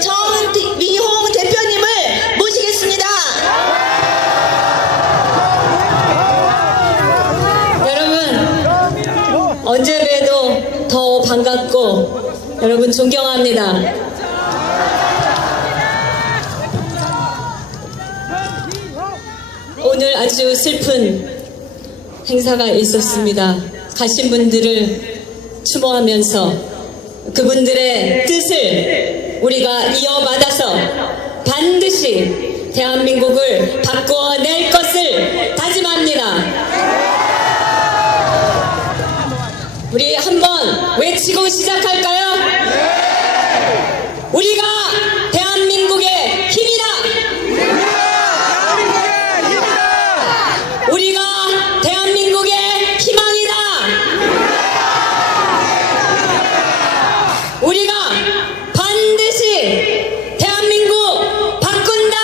정민홍 대표님을 모시겠습니다. 여러분, 언제 봬도 더 반갑고 여러분 존경합니다. 오늘 아주 슬픈 행사가 있었습니다. 가신 분들을 추모하면서 그분들의 뜻을 우리가 이어받아서 반드시 대한민국을 바꿔낼 것을 다짐합니다. 우리 한번 외치고 시작할까요? 우리가 대한민국의 힘이다! 우리가 대한민국의 희망이다! 우리가 반드시 대한민국 바꾼다!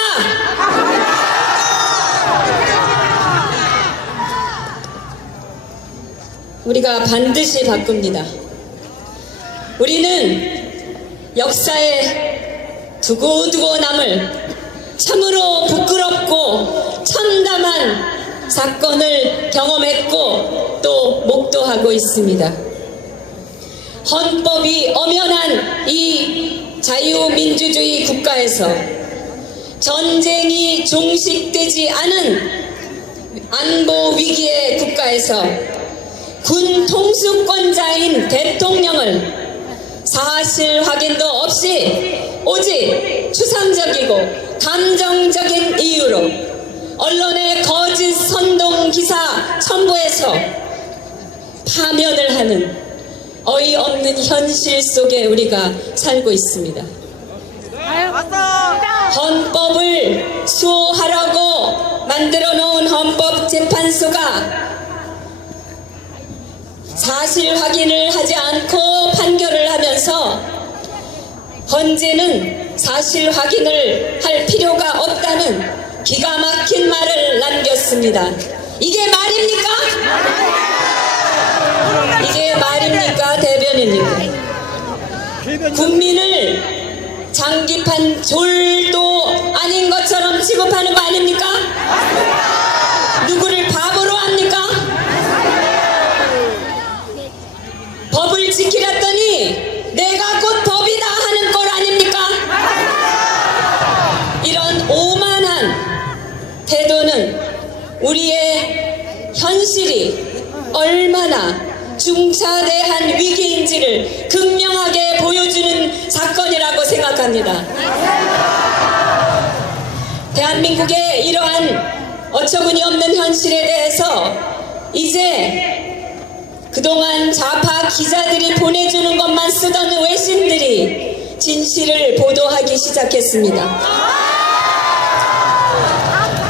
우리가 반드시 바꿉니다. 우리는 역사에 두고두고 남을 참으로 부끄럽고 참담한 사건을 경험했고 또 목도하고 있습니다. 헌법이 엄연한 이 자유민주주의 국가에서 전쟁이 종식되지 않은 안보 위기의 국가에서 군 통수권자인 대통령을 사실 확인도 없이 오직 추상적이고 감정적인 이유로 언론의 거짓 선동 기사 첨부해서 파면을 하는 어이없는 현실 속에 우리가 살고 있습니다. 헌법을 수호하라고 만들어 놓은 헌법재판소가 사실 확인을 하지 않고 판결을 하면서 헌재는 사실 확인을 할 필요가 없다는 기가 막힌 말을 남겼습니다. 이게 말입니까? 이게 말입니까? 대변인입니까? 국민을 장기판 졸도 아닌 것처럼 취급하는 거 아닙니까? 누구를 바보로 합니까? 법을 지키랬더니 내가 곧 법이다 하는 꼴 아닙니까? 이런 오만한 태도는 우리의 현실이 얼마나 중차대한 위기인지를 극명하게 보여주는 사건이라고 생각합니다. 대한민국의 이러한 어처구니 없는 현실에 대해서 이제 그동안 좌파 기자들이 보내주는 것만 쓰던 외신들이 진실을 보도하기 시작했습니다.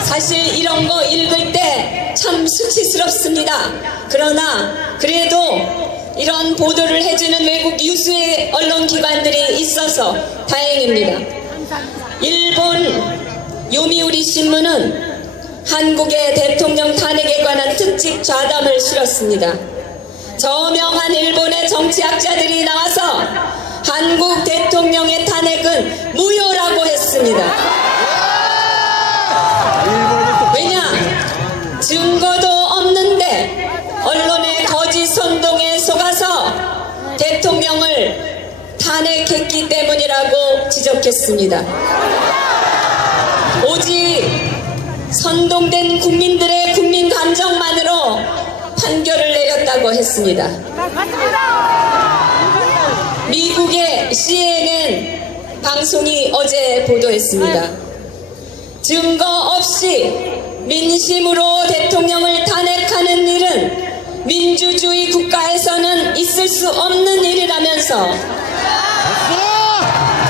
사실 이런 거 읽을 때 참 수치스럽습니다. 그러나 그래도 이런 보도를 해주는 외국 유수의 언론기관들이 있어서 다행입니다. 일본 요미우리 신문은 한국의 대통령 탄핵에 관한 특집 좌담을 실었습니다. 저명한 일본의 정치학자들이 나와서 한국 대통령의 탄핵은 무효라고 했습니다. 왜냐? 증거도 없는데 언론의 거짓 선동에 속아서 대통령을 탄핵했기 때문이라고 지적했습니다. 오직 선동된 국민들의 국민 감정만으로 판결을 내렸다고 했습니다. 미국의 CNN 방송이 어제 보도했습니다. 증거 없이 민심으로 대통령을 탄핵하는 일은 민주주의 국가에서는 있을 수 없는 일이라면서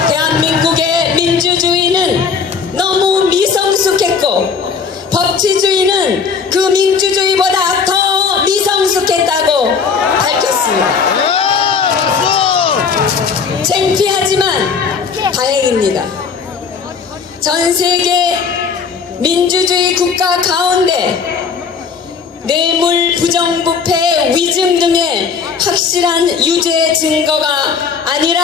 대한민국의 민주주의는 너무 미성숙했고 법치주의는 그 민주주의보다 더 미성숙했다고 밝혔습니다. 창피하지만 다행입니다. 전 세계 민주주의 국가 가운데 뇌물, 부정부패, 위증 등의 확실한 유죄 증거가 아니라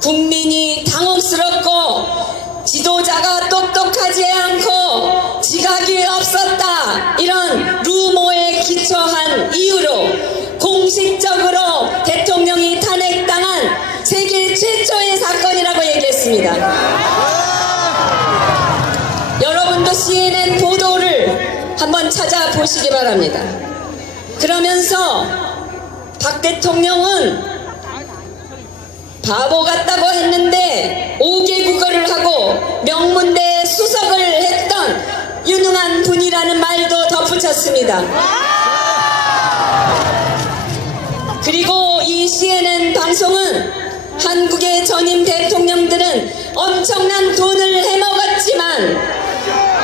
국민이 당혹스럽고 지도자가 똑똑하지 않고 지각이 없었다, 이런 루머에 기초한 이유로 공식적으로 대통령이 탄핵당한 세계 최초의 사건이라고 얘기했습니다. 여러분도 CNN 보도를 한번 찾아보시기 바랍니다. 그러면서 박 대통령은 바보 같다고 했는데 5개 국어를 하고 명문대 수석을 했던 유능한 분이라는 말도 덧붙였습니다. 그리고 이 CNN 방송은 한국의 전임 대통령들은 엄청난 돈을 해먹었지만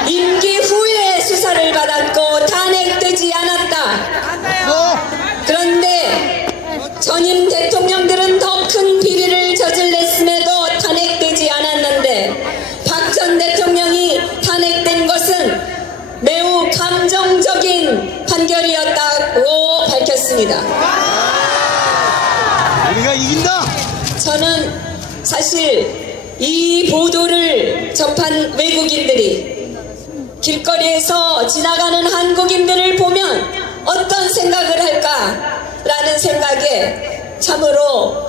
임기 후에 수사를 받았고 탄핵되지 않았다. 그런데 전임 대통령들은 더 큰 비리를 저질렀음에도 탄핵되지 않았는데 박 전 대통령이 탄핵된 것은 매우 감정적인 판결이었다고 밝혔습니다. 우리가 이긴다! 저는 사실 이 보도를 접한 외국인들이 길거리에서 지나가는 한국인들을 보면 어떤 생각을 할까라는 생각에 참으로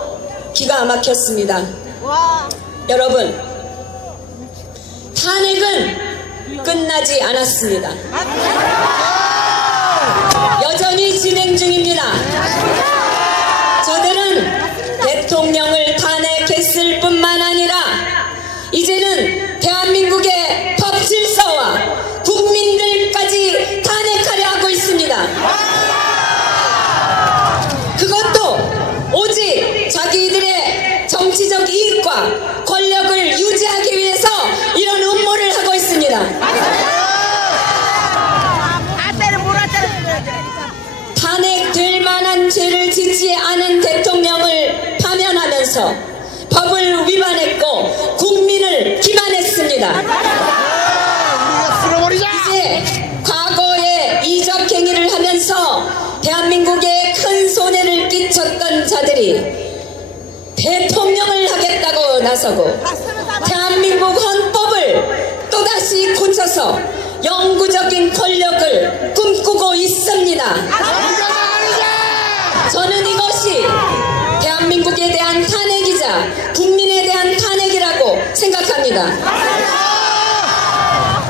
기가 막혔습니다. 여러분, 탄핵은 끝나지 않았습니다. 여전히 진행 중입니다. 저들은 대통령을 탄핵했을 뿐만 아니라 이제는 대한민국의 법 질서와 국민들까지 탄핵하려 하고 있습니다. 그것도 오직 자기들의 정치적 이익과 권력을 유지하기 위해서 이런 음모를 하고 있습니다. 탄핵될 만한 죄를 짓지 않은 대통령을 파면하면서 법을 위반했고 국민을 기만했습니다. 이제 과거에 이적 행위를 하면서 대한민국에 큰 손해를 끼쳤던 자들이 대통령을 하겠다고 나서고 대한민국 헌법을 또다시 고쳐서 영구적인 권력을 꿈꾸고 있습니다. 저는 이것이 대한민국에 대한 탄핵이자 국민에 대한 탄핵이라고 생각합니다.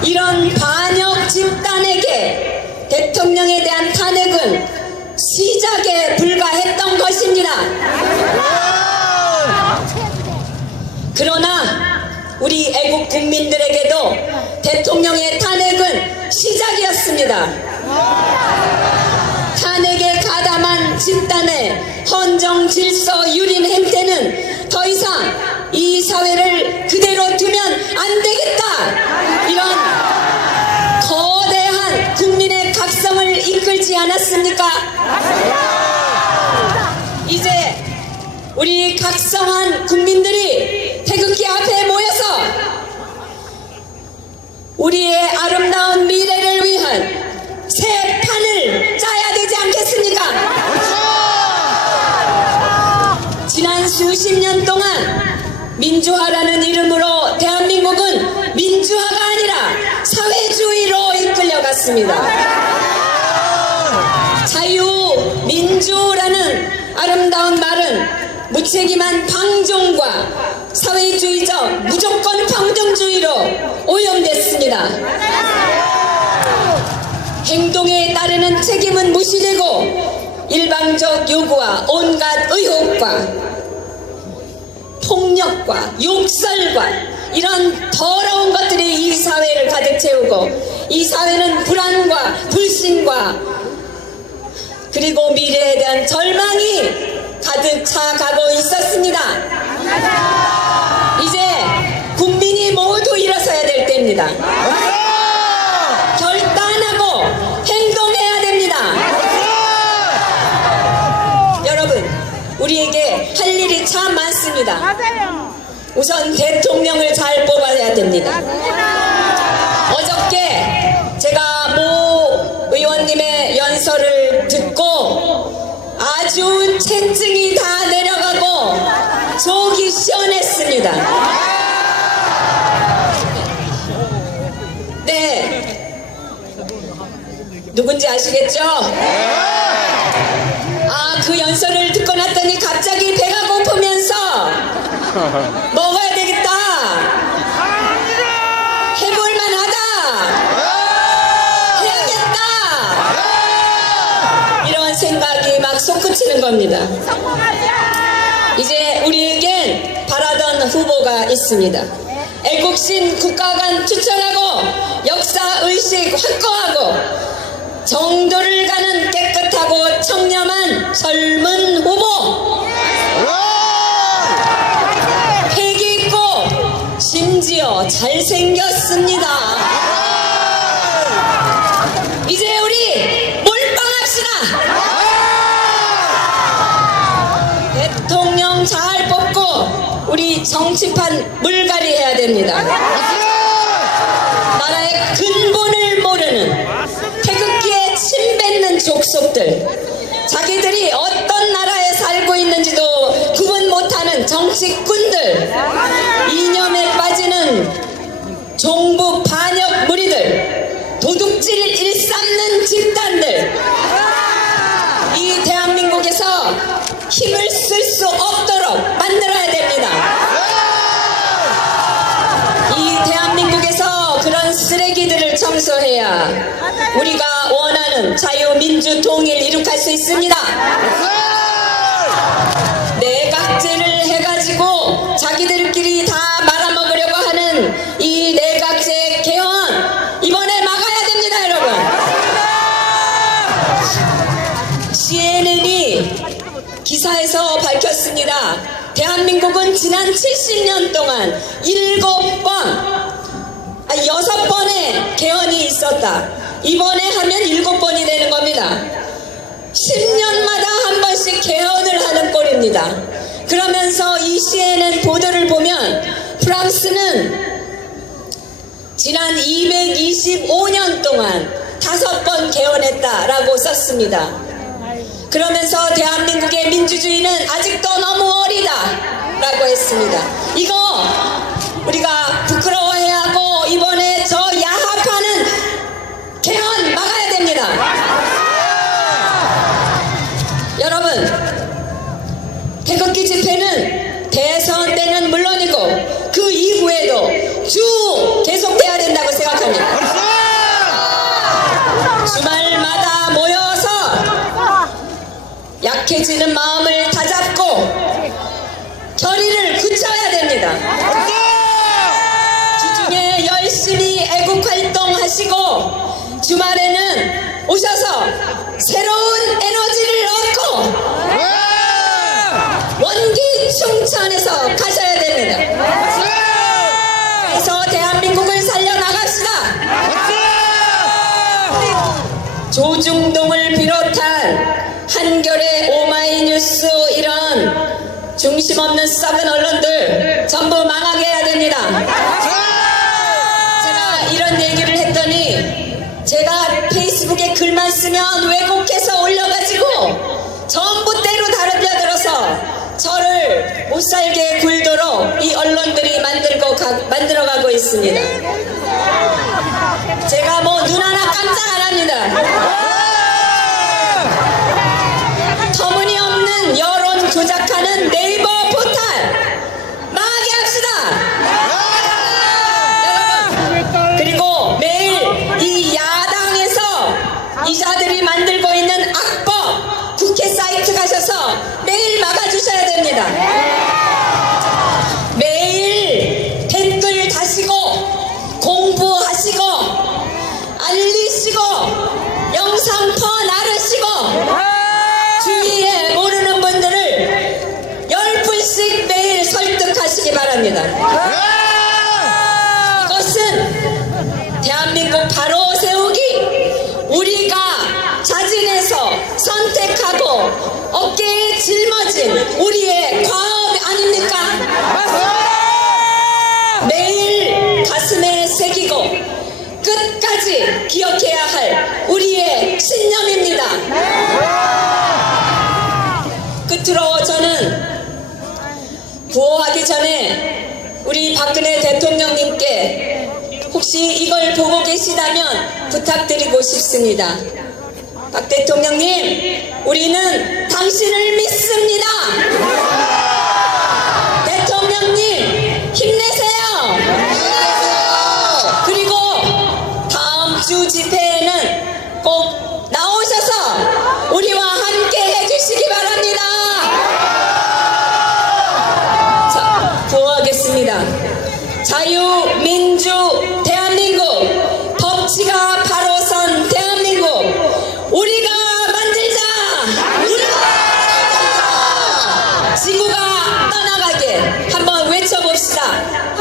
이런 반역 집단에게 대통령에 대한 탄핵은 시작에 불과했던 것입니다. 그러나 우리 애국 국민들에게도 대통령의 탄핵은 시작이었습니다. 탄핵에 가담한 집단의 헌정 질서 유린 행태는 더 이상 이 사회를 그대로 두면 안 되겠다, 이런 거대한 국민의 각성을 이끌지 않았습니까? 이제 우리 각성한 국민들이 태극기 앞에 모여서 우리의 아름다운 미래를 위한 새 판을 짜야 되지 않겠습니까? 지난 수십 년 동안 민주화라는 이름으로 대한민국은 민주화가 아니라 사회주의로 이끌려갔습니다. 자유민주라는 아름다운 말은 무책임한 방종과 사회주의적 무조건 평등주의로 오염됐습니다. 행동에 따르는 책임은 무시되고 일방적 요구와 온갖 의혹과 폭력과 욕설과 이런 더러운 것들이 이 사회를 가득 채우고 이 사회는 불안과 불신과 그리고 미래에 대한 절망이 가득 차가고 있었습니다. 이제 국민이 모두 일어서야 될 때입니다. 결단하고 행동해야 됩니다. 여러분, 우리에게 할 일이 참 많습니다. 우선 대통령을 잘 뽑아야 됩니다. 어저께 제가 모 의원님의 연설을 듣고 아주 체증이 다 내려가고 속이 시원했습니다. 네, 누군지 아시겠죠? 그 연설을 듣고 났더니 갑자기 배가 고프면서 먹어야 되겠다, 해볼만하다, 해야겠다, 이런 생각이 막 솟구치는 겁니다. 이제 우리에겐 바라던 후보가 있습니다. 애국심 국가관 추천하고 역사의식 확고하고 정도를 가는 깨끗하고 청렴한 젊은 후보, 패기 있고 심지어 잘생겼습니다. 이제 우리 몰빵합시다. 대통령 잘 뽑고 우리 정치판 물갈이 해야 됩니다. 나라의 근본을 모르는 태극기에 침 뱉는 족속들, 자기들이 어떤 나라에 살고 있는지도 구분 못하는 정치꾼들, 이념에 빠지는 종북 반역 무리들, 도둑질 일삼는 집단들, 이 대한민국에서 힘을 쓸 수 없도록 만들어야 됩니다. 이 대한민국에서 그런 쓰레기들을 청소해야 우리가 원하는 자유민주 통일 이룩할 수 있습니다. 내각제를 해가지고 자기들끼리 다 말아먹으려고 하는 이 내각제 개헌, 이번에 막아야 됩니다, 여러분. CNN이 기사에서 밝혔습니다. 대한민국은 지난 70년 동안 6번의 개헌이 있었다. 이번에 하면 7번이 되는 겁니다. 10년마다 한 번씩 개헌을 하는 꼴입니다. 그러면서 이 CNN 보도를 보면 프랑스는 지난 225년 동안 5번 개헌했다라고 썼습니다. 그러면서 대한민국의 민주주의는 아직도 너무 어리다 라고 했습니다. 이거 우리가 부끄러워해야 하고, 이번에 저 야합하는 개헌 막아야 됩니다. 여러분, 태극기 집회는 대선 때는 물론이고 그 이후에도 쭉 계속돼야 된다고 생각합니다. 주말마다 모여서 약해지는 마음을 다잡고 결의를 굳혀야 됩니다. 주중에 열심히 애국활동하시고 주말에는 오셔서 새로운 에너지를 얻고 원기 충천해서 가셔야 됩니다. 그래서 대한민국을 살려나갑시다. 조중동을 비롯한 한겨레, 오마이뉴스, 이런 중심 없는 썩은 언론들 전부 망하게 해야 됩니다. 제가 이런 얘기를 했더니, 제가 페이스북에 글만 쓰면 왜곡해서 올려가지고 전부 때로 달아들어서 저를 못살게 굴도록 이 언론들이 만들어가고 있습니다. 제가 뭐 눈 하나 깜짝 안 합니다. 터무니없는 여론 조작하는 네이버 포탈 망하게 합시다. 여러분, 그리고 매일 이 야당에서 이자들이 만들고 있는 악법 국회 사이트 가셔서 매일 막아주셔야 됩니다. 매일 댓글 다시고 공부하시고 알리시고 영상 퍼나르시고 주위에 모르는 분들을 10분씩 매일 설득하시기 바랍니다. 이것은 대한민국 바로 세우기, 우리가 자진해서 선택하고 어깨에 짊어진 우리의 과업 아닙니까? 매일 가슴에 새기고 끝까지 기억해야 할 우리의 신념입니다. 끝으로 저는 박근혜 대통령님께 혹시 이걸 보고 계시다면 부탁드리고 싶습니다. 박 대통령님, 우리는 당신을 믿습니다. 대통령님, 힘내세요. 그리고 다음 주 집회에는 꼭 나오셔서 우리와 함께 해주시기 바랍니다. 자, 구호하겠습니다. 자유민주 대한민국, 법치가 바로 선 대한민국, 우리가 만들자! 지구가 떠나가게 한번 외쳐봅시다.